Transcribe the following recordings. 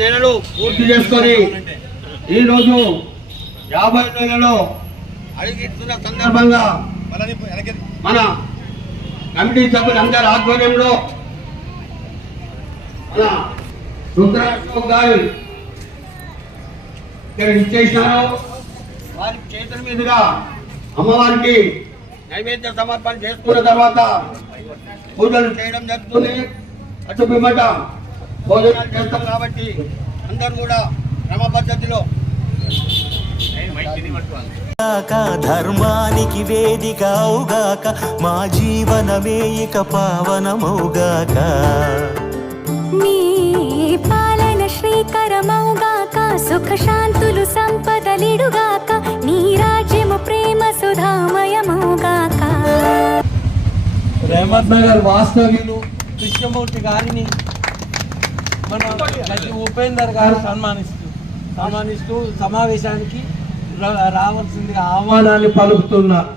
నెలలు పూర్తి చేసుకొని ఈరోజు 50 నెలలో అడిగిస్తున్న సందర్భంగా మన కమిటీ సభ్యులందరి ఆధ్వర్యంలో మన రుద్రాశోక్ గారు ఇక్కడ ఇచ్చేసినారు. వారి చేతుల మీదుగా అమ్మవారికి నైవేద్య సమర్పణ చేసుకున్న తర్వాత పూజలు చేయడం జరుగుతుంది. అటు పిమ్మట భోజనాలు చేస్తాం కాబట్టి అందరూ కూడా క్రమ పద్ధతిలో ధర్మానికి వేదిక అవుగాక, మా జీవనమే ఇక పావనమౌగాక. నీ పాలన శ్రీకరమౌగాక, సుఖ శాంతులు సంపదలిడుగాక, నీ రాజ్యము ప్రేమ సుధామయమౌగాక. రేమత్ నగర్ వాస్తవ్యులు కృష్ణమూర్తి గారిని మన గట్టి ఉపేందర్ గారు సన్మానిస్తూ సమావేశానికి రావాల్సిందిగా ఆహ్వానాన్ని పలుకుతున్నారు.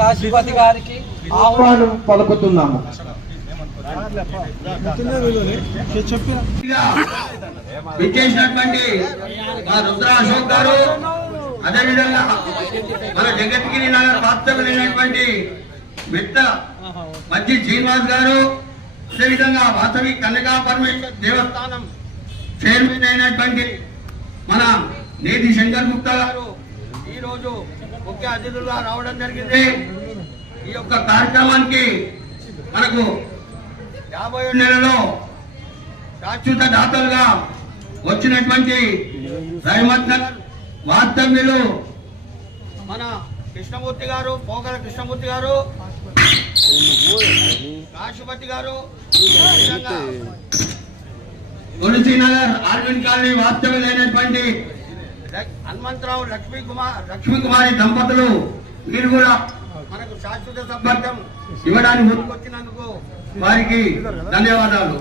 కాశీపతి గారికి ఆహ్వానం పలుకుతున్నాము. విచ్చేసినటువంటి మా రుద్ర అశోక్ గారు, అదేవిధంగా మన జగద్గిరి నగర్ వాస్తవ్యులైనటువంటి మిత్ర మధ్య శ్రీనివాస్ గారు, అదేవిధంగా వాసవి కన్యకా పరమేశ్వర్ దేవస్థానం చైర్మన్ అయినటువంటి మన నేతి శంకర్ గుప్తా గారు ఈరోజు ముఖ్య అతిథులుగా రావడం జరిగింది. ఈ యొక్క కార్యక్రమానికి మనకు 50 నెలలో శాశ్వత దాతలుగా వచ్చినటువంటి రేమత్ నగర్ వాస్తవ్యులు మన కృష్ణమూర్తి గారు, పోగల కృష్ణమూర్తి గారు, కాశీపతి గారు, తులసీనగర్ ఆర్విన్ కాలనీ వాస్తవ్యులైనటువంటి హనుమంతరావు లక్ష్మీకుమారి దంపతులు, వీరు కూడా మనకు శాశ్వత సంపర్కం ఇవ్వడానికి ముందుకొచ్చినందుకు వారికి ధన్యవాదాలు.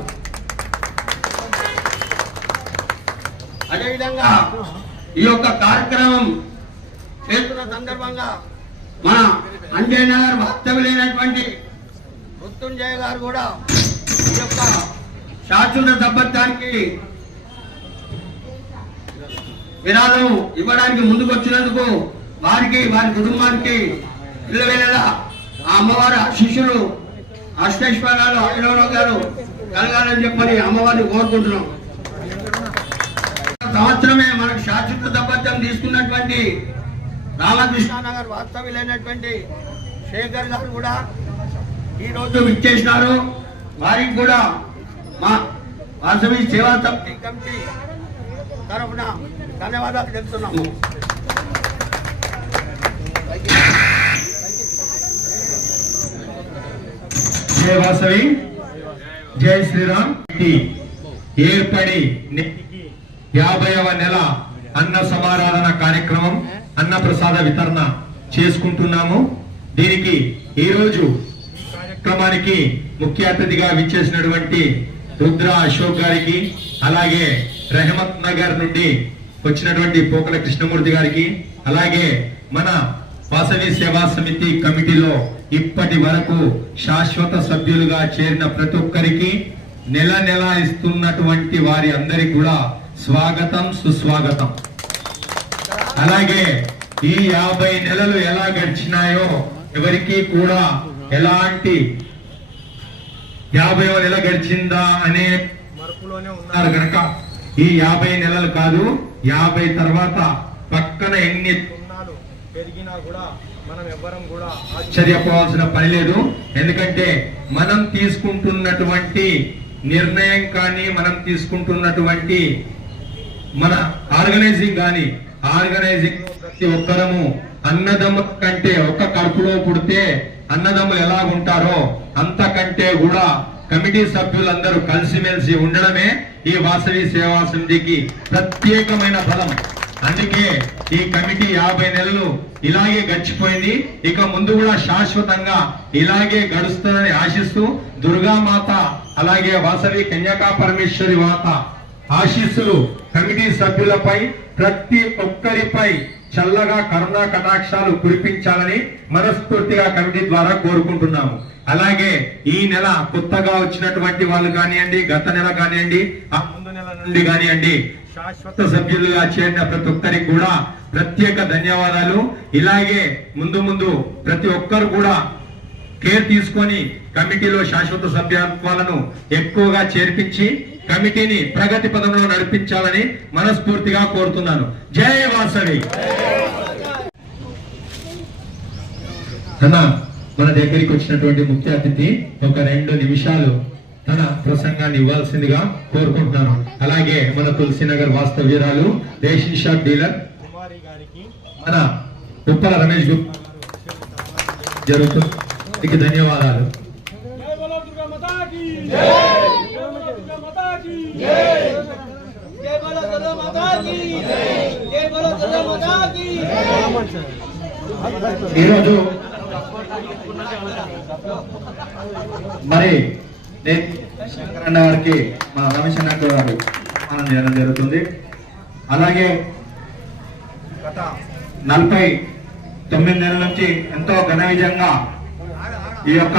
అదేవిధంగా ఈ యొక్క కార్యక్రమం చేస్తున్న సందర్భంగా మన అంజయ్ నగర్ వాస్తవ్యులైనటువంటి మృత్యుంజయ గారు కూడా ఈ యొక్క శాశ్వత సంపర్కానికి విరాళం ఇవ్వడానికి ముందుకు వచ్చినందుకు వారికి, వారి కుటుంబానికి ఇళ్ళవేళ ఆ అమ్మవారి శిష్యులు అష్టైశ్వర్యాలు ఆయుర్వేదాలు కలగాలని చెప్పని అమ్మవారిని కోరుకుంటున్నాం. సంవత్సరమే మనకు శాశ్వత దబ్బత్యం తీసుకున్నటువంటి రామకృష్ణనగర్ వాస్తవ్యులైనటువంటి శేఖర్ గారు కూడా ఈరోజు విచ్చేసినారు. వారికి కూడా మా వాసవి సేవా సమితి కమిటీ తరఫున ధన్యవాదాలు చెప్తున్నాము. జై వాసవి, జై శ్రీరామ్. ఏర్పడి 50వ నెల అన్న సమారాధన కార్యక్రమం, అన్న ప్రసాద వితరణ చేసుకుంటున్నాము. దీనికి ఈ రోజు కార్యక్రమానికి ముఖ్య అతిథిగా విచ్చేసినటువంటి రుద్ర అశోక్ గారికి, అలాగే రెహమత్ నగర్ నుండి వచ్చినటువంటి పోకల కృష్ణమూర్తి గారికి, అలాగే మన వాసవి సేవా సమితి కమిటీలో ఇప్పటి వరకు శాశ్వత సభ్యులుగా చేరిన ప్రతి ఒక్కరికి, నెల నెల ఇస్తున్నటువంటి వారి అందరికి కూడా స్వాగతం, సుస్వాగతం. అలాగే ఈ 50 నెలలు ఎలా గడిచినాయో ఎవరికి కూడా ఎలాంటి 50వ నెల గడిచిందా అనే మరపులోనే ఉన్నారు కనుక ఈ 50 నెలలు కాదు, 50 తర్వాత పక్కన ఎన్ని తున్నాలు పెరిగినా కూడా మనం ఎవ్వరం కూడా ఆశ్చర్యపోవాల్సిన పని లేదు. ఎందుకంటే మనం తీసుకుంటున్నటువంటి నిర్ణయం కానీ, మనం తీసుకుంటున్నటువంటి మన ఆర్గనైజింగ్ కానీ, ఆర్గనైజింగ్ ప్రతి ఒక్కరము అన్నదమ్ముల కంటే, ఒక్క కడుపులో పుడితే అన్నదమ్ములు ఎలా ఉంటారో అంతకంటే కూడా కమిటీ సభ్యులందరూ కలిసిమెలిసి ఉండడమే ఈ వాసవి సేవా సమితికి ప్రత్యేకమైన బలం. అందుకే ఈ కమిటీ 50 నెలలు ఇలాగే గడిచిపోయింది. ఇక ముందు కూడా శాశ్వతంగా ఇలాగే గడుస్తుందని ఆశిస్తూ దుర్గామాత, అలాగే వాసవి కన్యకా పరమేశ్వరి మాత ఆశీస్సులు కమిటీ సభ్యులపై, ప్రతి ఒక్కరిపై చల్లగా కరుణా కటాక్షాలు కురిపించాలని మనస్ఫూర్తిగా కమిటీ ద్వారా కోరుకుంటున్నాము. అలాగే ఈ నెల కొత్తగా వచ్చినటువంటి వాళ్ళు కానివ్వండి, గత నెల కానివ్వండి, ఆ ముందు నెల నుండి కానివ్వండి, శాశ్వత సభ్యులుగా చేరిన ప్రతి ఒక్కరికి కూడా ప్రత్యేక ధన్యవాదాలు. ఇలాగే ముందు ముందు ప్రతి ఒక్కరు కూడా కేర్ తీసుకొని కమిటీలో శాశ్వత సభ్యత్వాలను ఎక్కువగా చేర్పించి కమిటీని ప్రగతి పదంలో నడిపించాలని మనస్ఫూర్తిగా కోరుతున్నాను. జై వాసవి. మన దగ్గరికి వచ్చినటువంటి ముఖ్య అతిథి ఒక 2 నిమిషాలు తన ప్రసంగాన్ని ఇవ్వాల్సిందిగా కోరుకుంటున్నాను. అలాగే మన తులసినగర్ వాస్తవ్యురాలు రేషన్ షాప్ డీలర్ కుమారి గారికి మన ఉప్పల రమేష్ జరుగుతుంది. ధన్యవాదాలు. ఈరోజు మరి శంకరన్న గారికి మా రమేష్ అన్న గారు ఆహ్వానం చేయడం జరుగుతుంది. అలాగే గత 49 నెలల నుంచి ఎంతో ఘన విజయంగా ఈ యొక్క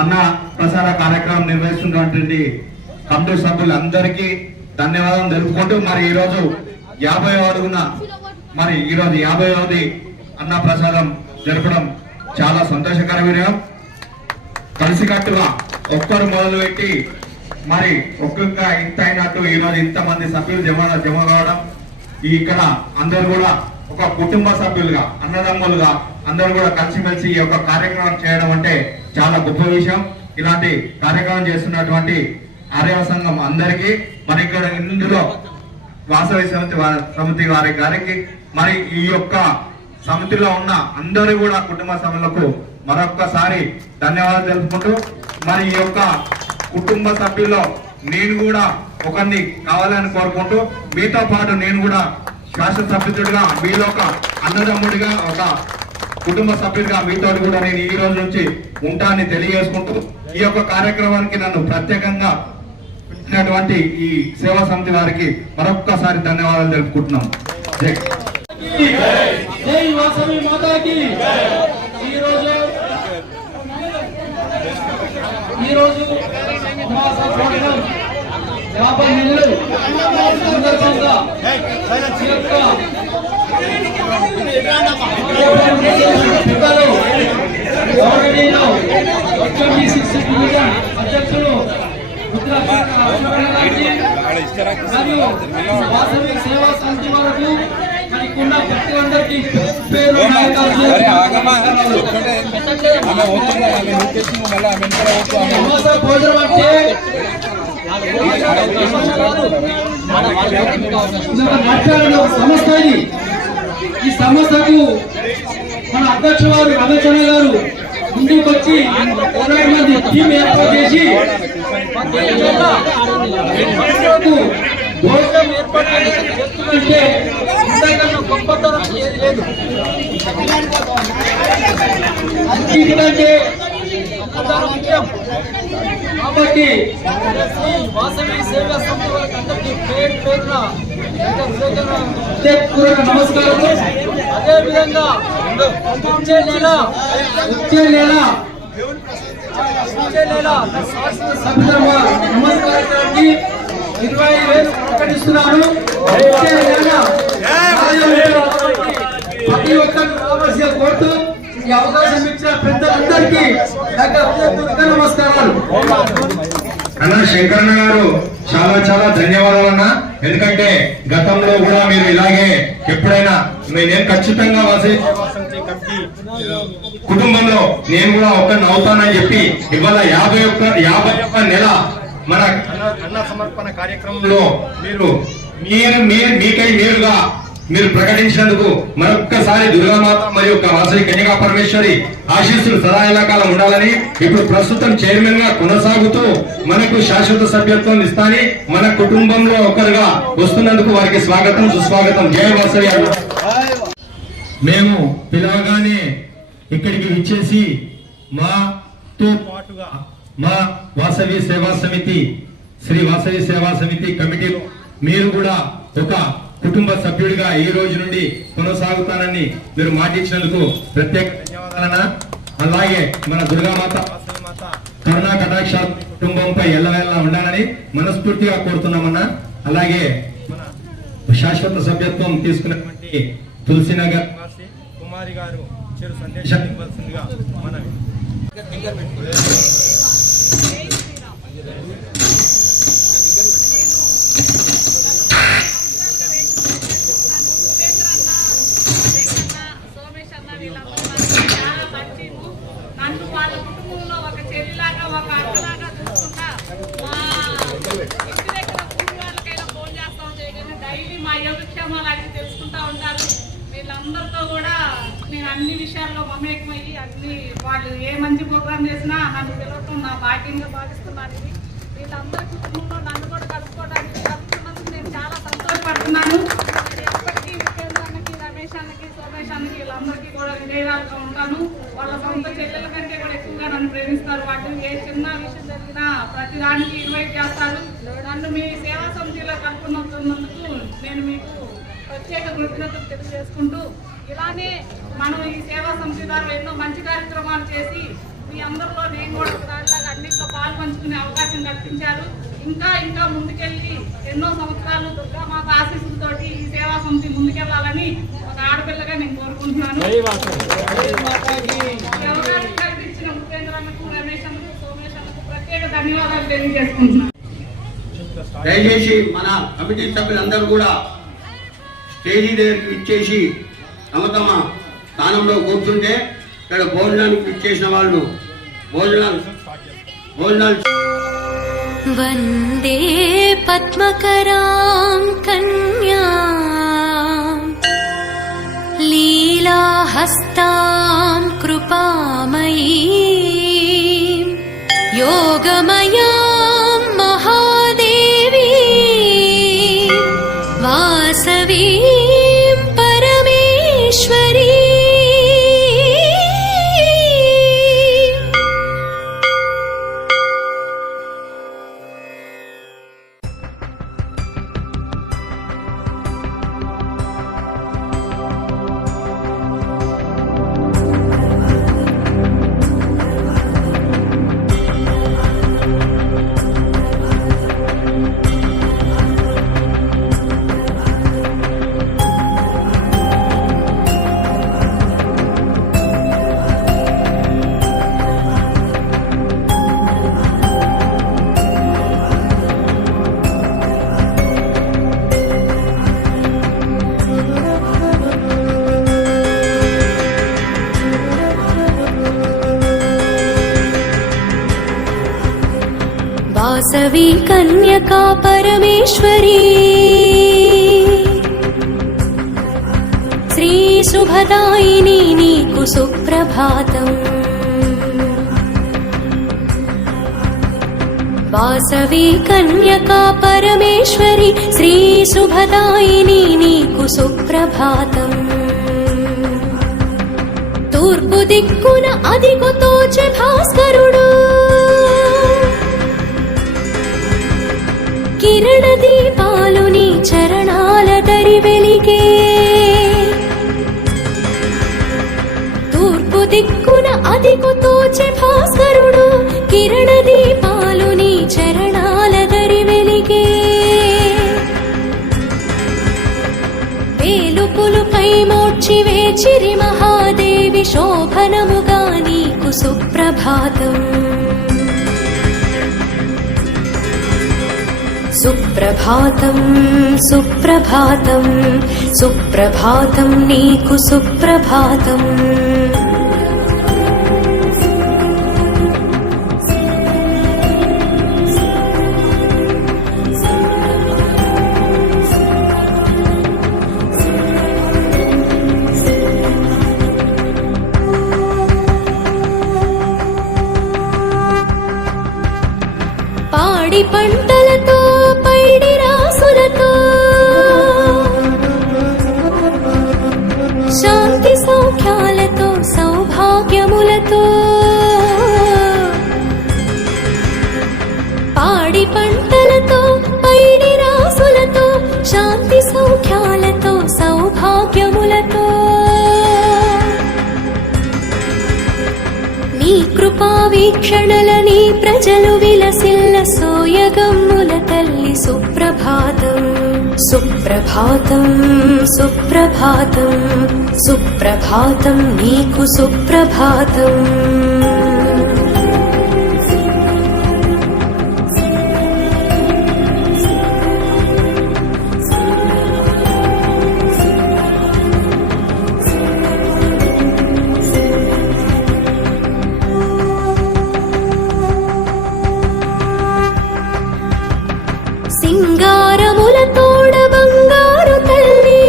అన్న ప్రసార కార్యక్రమం నిర్వహిస్తున్నటువంటి కమిటీ సభ్యులందరికీ ధన్యవాదాలు తెలుపుకుంటూ మరి ఈరోజు 50వ అడుగున మరి ఈరోజు 50వది అన్న ప్రసాదం జరపడం చాలా సంతోషకర విషయం. కలిసికట్టుగా ఒక్కరు మొదలుపెట్టి మరి ఒక్కొక్క ఇంత అయినట్టు ఈరోజు ఇంతమంది సభ్యులు జమ కావడం, ఇక్కడ అందరూ కూడా ఒక కుటుంబ సభ్యులుగా అన్నదమ్ములుగా అందరూ కూడా కలిసిమెలిసి ఈ యొక్క కార్యక్రమం చేయడం అంటే చాలా గొప్ప విషయం. ఇలాంటి కార్యక్రమం చేస్తున్నటువంటి ఆర్యవ సంఘం అందరికీ మరి ఇక్కడ ఇందులో వాసవి సమితి వారి గారికి మరి ఈ యొక్క సమితిలో ఉన్న అందరూ కూడా కుటుంబ సభ్యులకు మరొక్కసారి ధన్యవాదాలు తెలుపుకుంటూ మరి ఈ యొక్క కుటుంబ సభ్యుల్లో నేను కూడా ఒకరిని కావాలని కోరుకుంటూ మీతో పాటు నేను కూడా శాసనసభ్యుడిగా మీలో ఒక అన్నదమ్ముడిగా ఒక కుటుంబ సభ్యుడిగా మీతో కూడా నేను ఈ రోజు నుంచి ఉంటానని తెలియజేసుకుంటూ ఈ యొక్క కార్యక్రమానికి నన్ను ప్రత్యేకంగా పిలిచినటువంటి ఈ సేవా సమితి వారికి మరొక్కసారి ధన్యవాదాలు తెలుపుకుంటున్నాం. జై వాసవి మాతాకి. ఈరోజు 50 నెలలు సందర్భంగా అధ్యక్షులు మరియు వాసవి సేవా సమితి వరకు మనకున్న ప్రతి ఒక్కరికి పేరు భోజనం అంటే సంస్థ ఇది. ఈ సంస్థకు మన అధ్యక్షుడు వారు రమేష్ గారు ముందుకు వచ్చి 20 మంది టీం ఏర్పాటు చేసి భోజనం ఏర్పాటు చేస్తుందంటే ఇంతకన్నా గొప్పతనం ఏది లేదు. ఎందుకంటే కాబట్టి వాసవి సేవా సమితి వాళ్ళందరికీ పేరున నమస్కారం. అదేవిధంగా వచ్చే నెల నమస్కారానికి 20,000 ప్రకటిస్తున్నాను. ప్రతి ఒక్కరు రావాల్సిన కోరుతూ ఈ అవకాశం ఇచ్చిన పెద్దలందరికీ నమస్కారాలు. అన్న శంకరన్న గారు చాలా ధన్యవాదాలు అన్న. ఎందుకంటే గతంలో కూడా మీరు ఇలాగే ఎప్పుడైనా నేను ఖచ్చితంగా కుటుంబంలో నేను కూడా ఒకరిని అవుతానని చెప్పి ఇవాళ 51 నెల మన అన్న సమర్పణ కార్యక్రమంలో మీకై నేరుగా మీరు ప్రకటించినందుకు మరొక్కసారి దుర్గామాత మరియు వాసవి కన్యకా పరమేశ్వరి ఆశీస్సులు సదా ఎల్లకాలం ఉండాలని ఇప్పుడు ప్రస్తుతం చైర్మన్ గా కొనసాగుతూ మనకు శాశ్వత సభ్యత్వం ఇస్తాని మన కుటుంబంలో ఒకరుగా వస్తున్నందుకు వారికి స్వాగతం సుస్వాగతం. జయ వాసవి. మేము పిలవగానే ఇక్కడికి విచ్చేసి మాతో పాటుగా మా వాసవి సేవా సమితి శ్రీ వాసవి సేవా సమితి కమిటీలో మీరు కూడా ఒక కుటుంబ సభ్యుడిగా ఈ రోజు నుండి కొనసాగుతానని మీరు మాటిచ్చినందుకు ప్రత్యేక ధన్యవాదాలన్నా. అలాగే మన దుర్గామాత కరుణా కటాక్ష కుటుంబంపై ఎల్లవేళలా ఉండాలని మనస్ఫూర్తిగా కోరుతున్నామన్నా. అలాగే మన శాశ్వత సభ్యత్వం తీసుకున్నటువంటి తులసినగర్ కుమారి గారు చిరు సందేశాన్ని ఇవ్వాల్సిందిగా మనవి. తెలుసుకుంటా ఉంటారు. వీళ్ళందరితో కూడా నేను అన్ని విషయాల్లో మమేకమయ్యి అన్ని వాళ్ళు ఏ మంచి ప్రోగ్రామ్ చేసినా నన్ను పిలవటం నా భాగ్యంగా భావిస్తున్నాను. ఇది వీళ్ళందరి కుటుంబంలో నన్ను కూడా కలుపుకోవడానికి కలుపుకున్నందుకు నేను చాలా సంతోషపడుతున్నాను. ఎప్పటికీ వికేంద్రానికి, రమేష్ అన్నకి, సోమేష్ అన్నకి వీళ్ళందరికీ కూడా విధేయాలుగా ఉంటాను. వాళ్ళ సొంత చెల్లెల కంటే కూడా ఎక్కువగా నన్ను ప్రేమిస్తారు. వాళ్ళు ఏ చిన్న విషయం జరిగినా ప్రతిదానికి ఇన్వైట్ చేస్తారు. నన్ను మీ సేవా సమితిలో కలుపుకున్నందుకు నేను మీకు ప్రత్యేక కృతజ్ఞతలు తెలియజేసుకుంటూ, ఇలానే మనం ఈ సేవా సమితి ద్వారా ఎన్నో మంచి కార్యక్రమాలు చేసి మీ అందరిలో నేను కూడా ఒకదానిలాగా అన్నింటిలో పాల్పంచుకునే అవకాశం కల్పించారు. ఇంకా ఇంకా ముందుకెళ్ళి ఎన్నో సంవత్సరాలు దుర్గామాత ఆశీస్సులతోటి ఈ సేవా సమితి ముందుకెళ్లాలని ఒక ఆడపిల్లగా నేను కోరుకుంటున్నాను. అవకాశం కల్పించిన ఉపేంద్రన్నకు, రమేష్ అన్నకు, సోమేష్ అన్నకు ప్రత్యేక ధన్యవాదాలు తెలియజేసుకుంటున్నాను. దయచేసి మన కమిటీ సభ్యులందరూ కూడా స్టేజీ దగ్గరికి ఇచ్చేసి తమ తమ స్థానంలో కూర్చుంటే ఇక్కడ భోజనానికి ఇచ్చేసిన వాళ్ళు భోజనాలు వందే పద్మకరాం కన్యాం లీలాహస్తాం కృపామయీం యోగమయాం మహాదేవీం వాసవీం పరమేశ్వరీ వాసవి కన్యకా పరమేశ్వరీ శ్రీ శుభదాయిని నీకు సుప్రభాతం. వాసవి కన్యకా పరమేశ్వరి శ్రీ శుభదాయిని నీకు సుప్రభాతం. తూర్పు దిక్కున అదిగో తోచె భాస్కరుడు కిరణ దీపాలు నీ చరణాల దరి వెలిగే. తూర్పు దిక్కున అదిగో తోచె భాస్కరుడు కిరణ దీపాలు నీ చరణాల దరి వెలిగే. వేలుపులుపై మోడ్చి వేచిరి మహాదేవి శోభనముగా నీకు సుప్రభాతం. సుప్రభాతం సుప్రభాతం సుప్రభాతం నీకు సుప్రభాతం. పాడి పంటలతో పైడి రాసులతో శాంతి సౌఖ్యాలతో సౌభాగ్యములతో పాడి పంటలతో పైడి రాసులతో శాంతి సౌఖ్యాలతో వీక్షణలని ప్రజలు విలసిల్ల సోయగమ్ముల తల్లి సుప్రభాతం సుప్రభాతం సుప్రభాతం సుప్రభాతం నీకు సుప్రభాతం. సింగారముల తోడ బంగారు తల్లి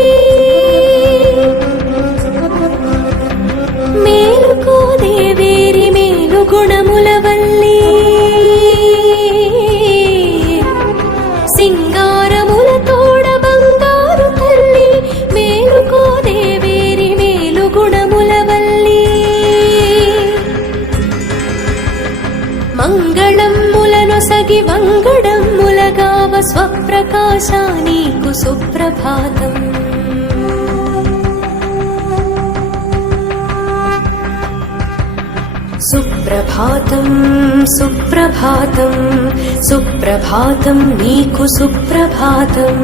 మేలుకో దేవేరి మేలు గుణముల వల్లి. సింగారముల తోడ బంగారు తల్లి మేలుకో దేవేరి మేలు గుణముల వల్లి. మంగళమ్ములనొసగి వంగడమ్ములగావ స్వప్రకాశ నీకు సుప్రభాతం. సుప్రభాతం సుప్రభాతం సుప్రభాతం నీకు సుప్రభాతం.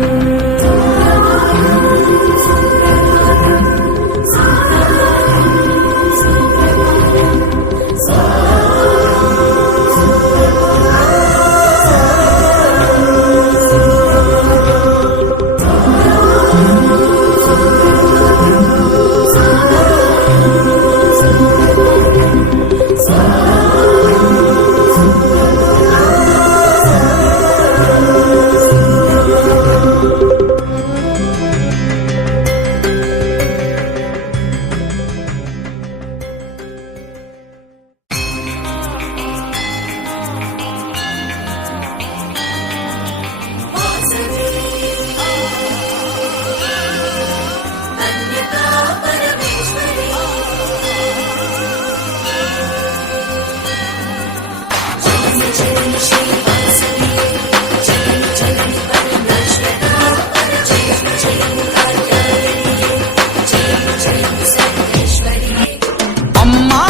అమ్మా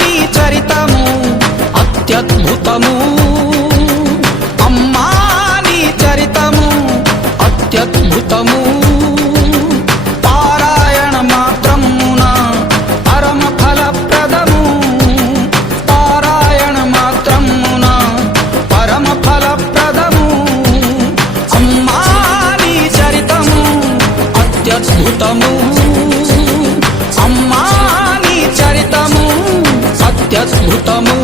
నీ చరితము అత్యద్భుతము, అమ్మా నీ చరితము అత్యద్భుతము. పారాయణ మాత్రమున పరమ ఫలప్రదము, పారాయణ మాత్రమున పరమ ఫలప్రదము. అమ్మా నీ చరితము అత్యద్భుతము, అమ్మా నీ చరితము అత్యద్భుతము.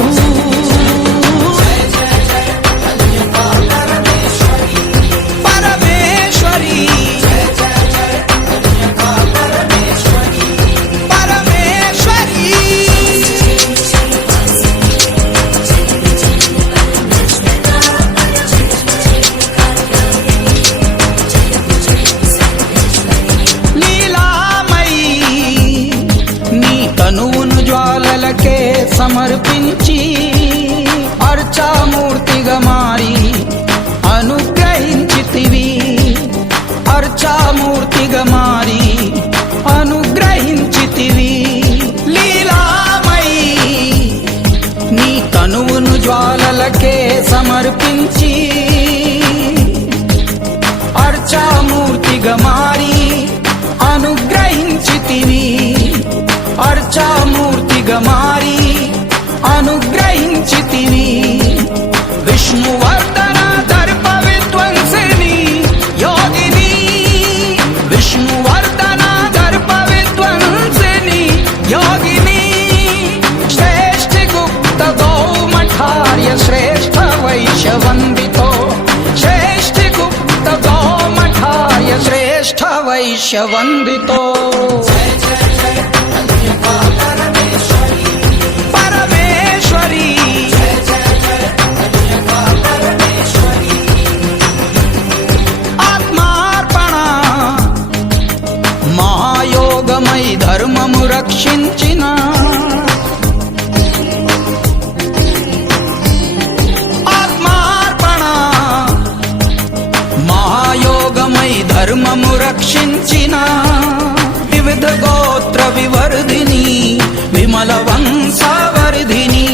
పరమేశ్వరి పరమేశ్వరి లీలామయీ నీ తనువును జ్వాలలకే సమర్పించి అర్చామూర్తిగా మారి అనుగ్రహించితివి, అర్చామూర్తిగా మారి అనుగ్రహించితివి. లీలామయీ నీ తనువును జ్వాలలకే సమర్పించి అర్చామూర్తిగా మారి అనుగ్రహించితివి, అర్చామూర్తిగా మారి అనుగ్రహించితివి. విష్ణువర్ధన దర్ప విధ్వంసిని యోగిని, విష్ణువర్ధన దర్ప విధ్వంసిని యోగిని. శ్రేష్ఠి గుప్త గౌమఠార్య శ్రేష్ఠ వైశ్యవందితో, శ్రేష్ఠి గుప్త గౌమఠార్య శ్రేష్ఠ వైశ్యవందితో. పరమేశ్వరి ఆత్మార్పణ మహాయోగమై ధర్మము రక్షించిన, ఆత్మార్పణ మహాయోగమై ధర్మము రక్షించిన. వివిధ గోత్ర వివర్ధిని విమల వంశావర్ధిని,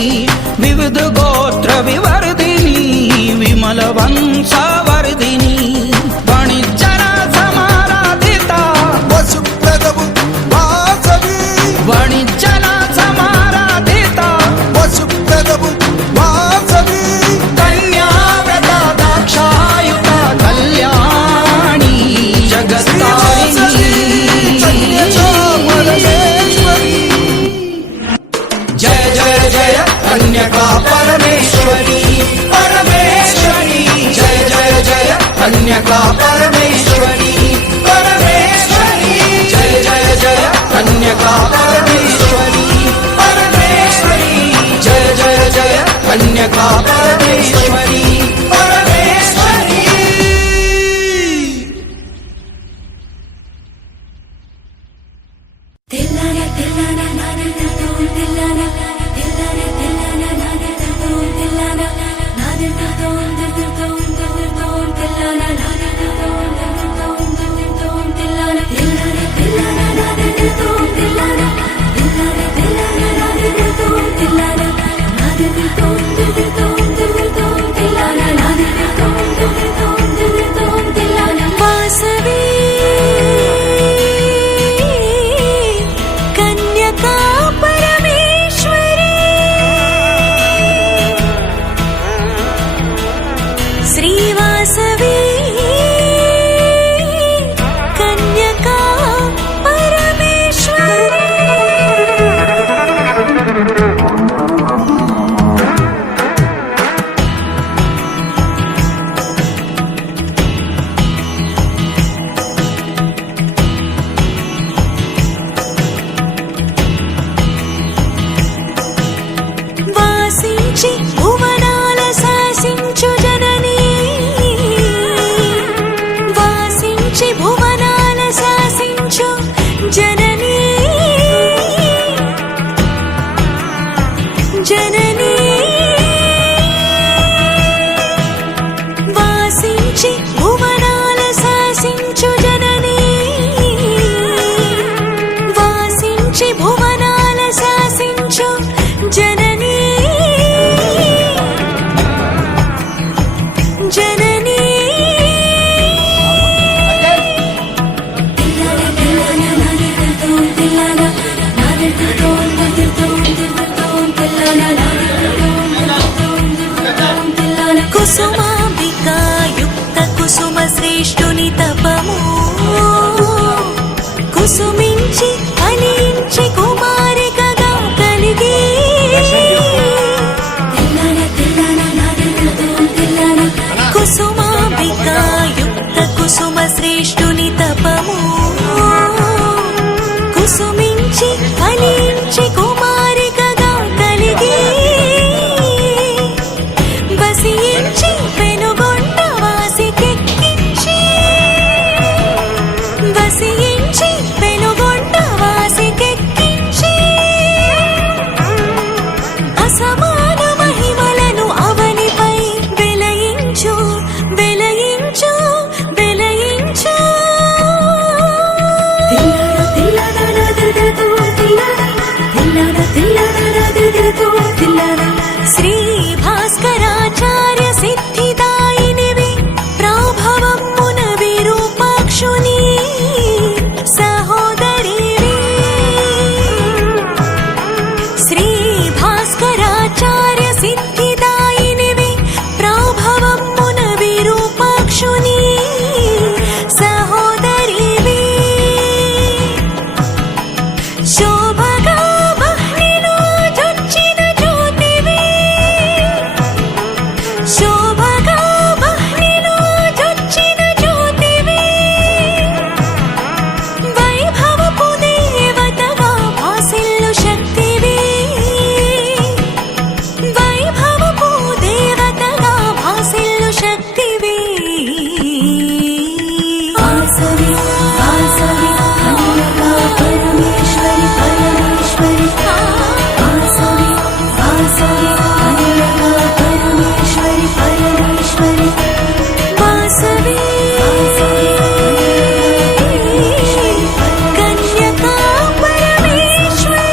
వాసవి కన్యకా పరమేశ్వరి శ్రీవాసవి కన్యకా పరమేశ్వరి వాసించి భువనాల శాసించు జననీ వాసించి భువనాల శాసించు జననీ జననీ వాసించి భువనాల శాసించు జననీ వాసించి భువనాల శాసించు జననీ జననీ కుసుమాంబికా యుక్త కుసుమ శ్రేష్ఠుని తపము కుసుమించి ఫలించి కుమారికగా కలిగి కుసుమాంబికా యుక్త కుసుమ శ్రేష్ఠుని తపము కుసుమించి ఫలించి కుమారికగా కలిగి వసించి పెనుగొండ వాసికెక్కించి వసించి పెనుగొండ వాసికెక్కించి అసమాన మహిమలను అవనిపై వెలయించు వెలయించు వెలయించు శ్రీ భాస్కరాచార్య సిద్ధిదాయినివి ప్రాభవమున విరూపాక్షుని సహోదరివి శ్రీ భాస్కరాచార్య సిద్ధిదాయినివి ప్రాభవమున విరూపాక్షుని సహోదరివి శోభగా బహ్నిలో జొచ్చిన జ్యోతివి శోభగా బహ్నిలో జొచ్చిన జ్యోతివి వైభవపు దేవతగా భాసిల్లు శక్తివి వైభవపు దేవతగా భాసిల్లు శక్తివి వాసవి వాసవి కన్యకా పరమేశ్వరి పరమేశ్వరి వాసవి వాసవి కన్యకా పరమేశ్వరి పరమేశ్వరి వాసవి కన్యకా పరమేశ్వరి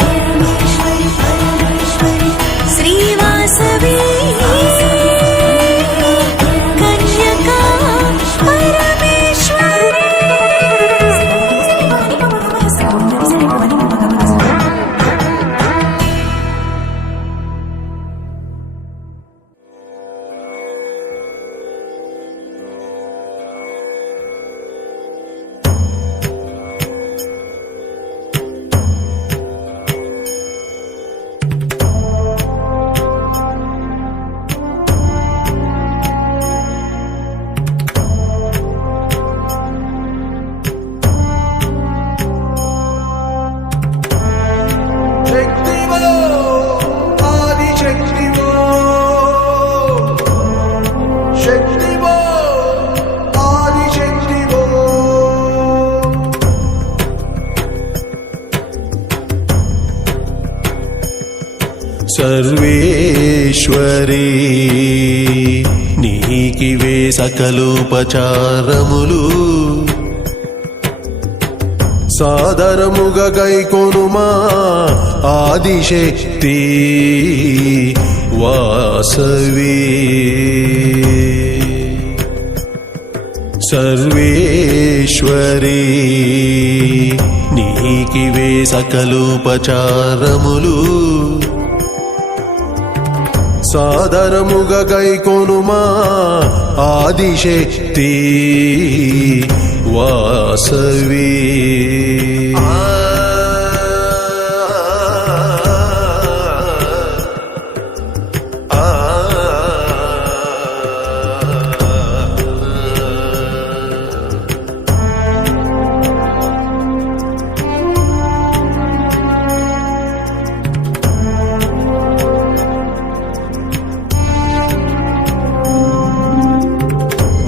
పరమేశ్వరి పరమేశ్వరి శ్రీవాసవి కన్యకా सर्वेश्वरी సర్వేశ్వరీ నీకివే సకలోపచారములు సాదరముగ గైకొనుమా ఆదిశక్తి వాసవి సర్వేశ్వరీ నీకివే సకలోపచారములు సాదరముగ గైకొనుమా ఆదిశక్తి వాసవి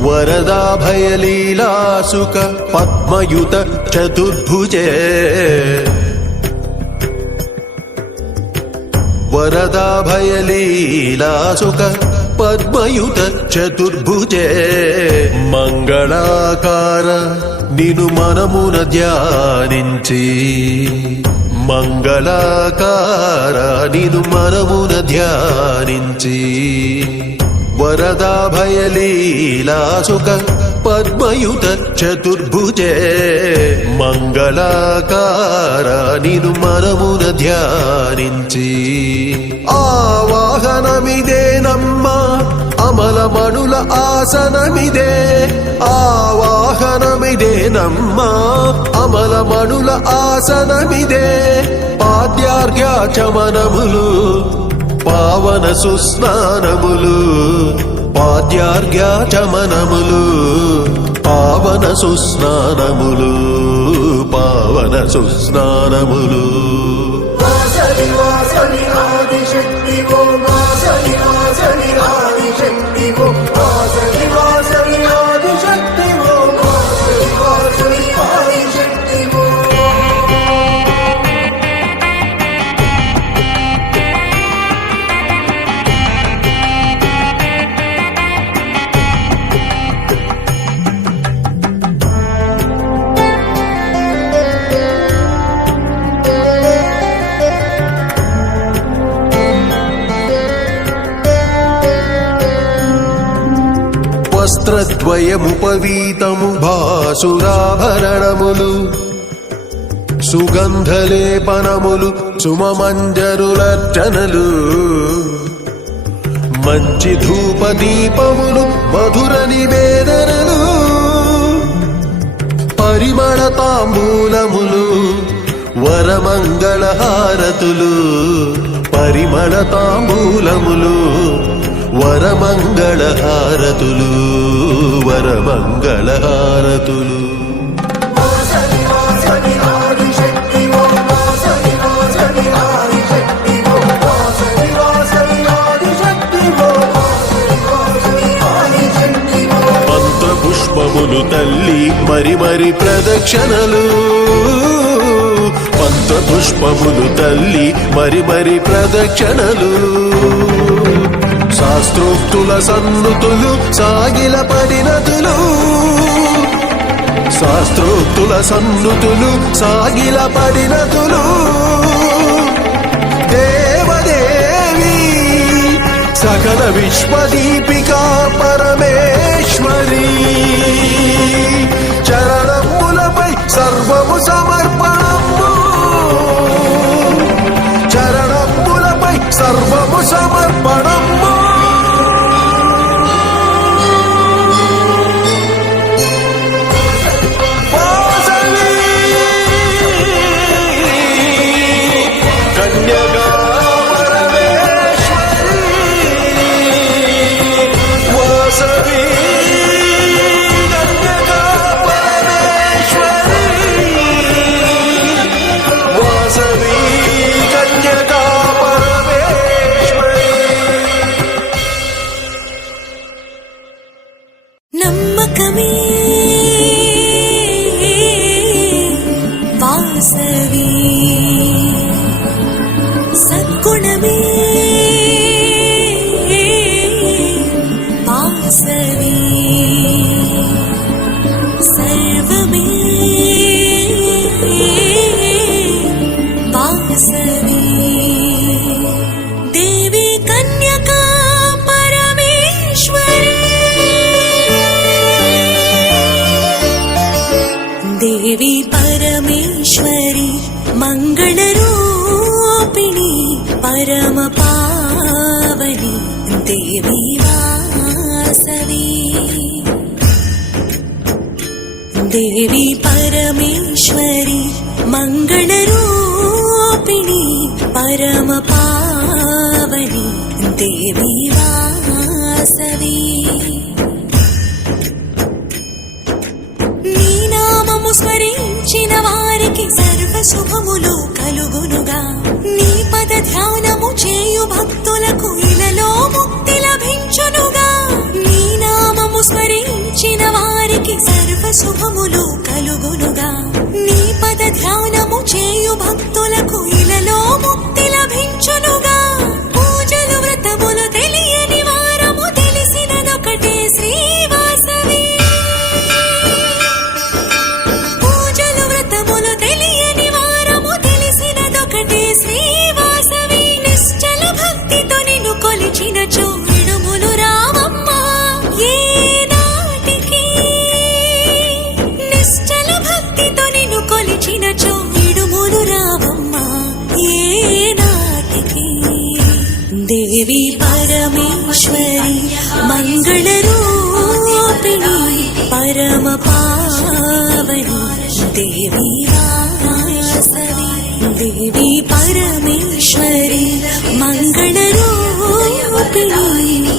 వరదా భయలీలాసుక పద్మయుత చతుర్భుజే వరదా భయలీలాసుక పద్మయుత చతుర్భుజే మంగళాకార నిను మనమున ధ్యానించి మంగళాకార నిను మనమున ధ్యానించి వరదా భయలీలాసుక పద్మయుత చతుర్భుజే మంగళాకార నిను మనమున ధ్యానించి ఆవాహనమిదేనమ్మా అమలమణుల ఆసనమిదే ఆవాహనమిదేనమ్మా అమలమణుల ఆసనమిదే పాద్యార్ఘ్యాచమనములు పావన సుస్నానములు పాద్యార్ఘ్యాచమనములు పావన సుస్నానములు పావన సుస్నానములు వాసవి వాసవి ఆదిశక్తి ఓ వాసవి వాసవి ఆదిశక్తి ఓ వాసవి వాసవి ఆదిశక్తి ఓ వాసవి వాసవి ఆదిశక్తి ఓ వస్త్రద్వయముపవీతము భాసురాభరణములు సుగంధలేపనములు సుమమంజరులర్చనలు మంచి ధూపదీపములు మధుర నివేదనలు పరిమళ తాంబూలములు వరమంగళహారతులు పరిమళ తాంబూలములు వరమంగళహారతులు వరమంగళహారతులు వాసవి వాసవి ఆదిశక్తి ఓ వాసవి వాసవి ఆదిశక్తి ఓ వాసవి వాసవి ఆదిశక్తి ఓ వాసవి వాసవి ఆదిశక్తి ఓ పంత్రపుష్పములు తల్లి మరి మరి ప్రదక్షిణలు పంత్రపుష్పములు తల్లి మరి మరి ప్రదక్షిణలు శాస్త్రోక్తుల సన్నుతులు సాగిల పడినతులు శాస్త్రోక్తుల సన్నుతులు సాగిల పడినతులు దేవదేవి సకల విశ్వదీపికా పరమేశ్వరి చరణములపై సర్వము సమర్పణము చరణములపై సర్వము సమర్పణము నమ్మకమే వాసవి సద్గుణమే పరమేశ్వరి మంగళరూపిణి పరమ పావని దేవి వాసవి దేవి పరమేశ్వరి మంగళరూపిణి పరమ పావని దేవి వాసవి నీ నామము స్మరించిన వారికి సర్వ శుభములు కలుగునుగా నీ పద ధ్యానము చేయు భక్తులకు ఇలలో ముక్తి లభించునుగా నీ నామము స్మరించిన వారికి సర్వ శుభములు కలుగునుగా నీ పద ధ్యానము చేయు భక్తులకు ఇలలో ముక్తి లభించునుగా పూజలు వ్రతములు తెలియని వారము తెలిసినదొకటే శ్రీవాసవి పూజలు వ్రతములు తెలియని వారము తెలిసినదొకటే శ్రీవాసవి నిశ్చల భక్తితో నిన్ను కొలిచిన చూడుములు రావమ్మా ఏ నాటికి నిశ్చల భక్తితో నిన్ను కొలిచిన చూడుములు రావమ్మా ఏ నాటికి దేవి పరమేశ్వరి మంగళరూపిణి పరమ పావని దేవి వాసవి దేవి పరమేశ్వరి మంగళరూపిణి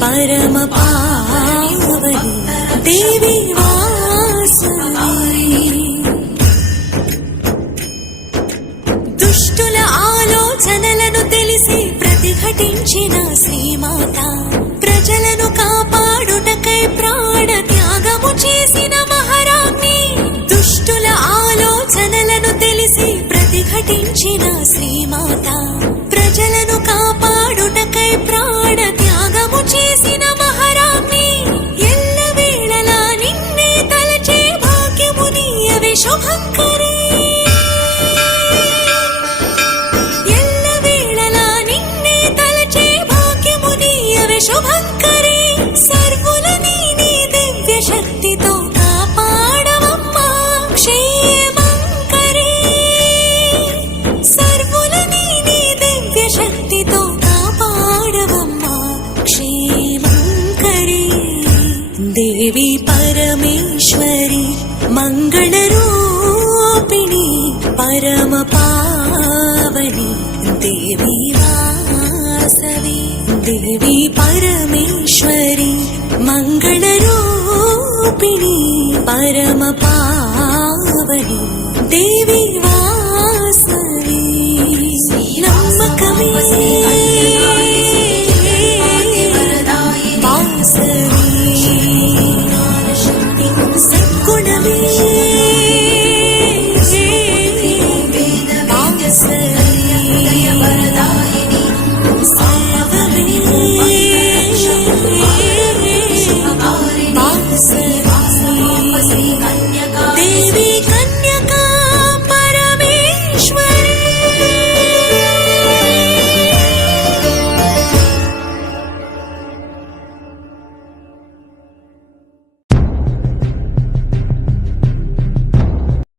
పరమ పావని దేవి వాసవి దుష్టుల ఆలోచనలను తెలిసి ప్రతిఘటించిన శ్రీమాత ప్రజలను కాపాడుటకై ప్రాణ త్యాగము చేసిన మహారాణి దుష్టుల ఆలోచనలను తెలిసి ప్రతిఘటించిన శ్రీమాత ప్రజలను కాపాడుటకై ప్రాణ త్యాగము చేసిన మహారాణి ఎల్లవేళలా నిన్నే తలచే భాగ్యము నీయవే శుభంకరే ఎల్లవేళలా నిన్నే తలచే భాగ్యము నీయవే శుభంకరే సర్వుల నీ దివ్య శక్తితో కాపాడవమ్మా క్షేమంకరే సర్వుల నీ దివ్య శక్తితో కాపాడవమ్మా క్షేమంకరే దేవి పరమేశ్వరి మంగళరూపిణి పరమ పావని దేవి వాసవి దేవి పరమేశ్వరి మంగళరూపిణి పరమ పావని దేవి వాసవి నమ్మకమే వాసవి సద్గుణమే వాసవి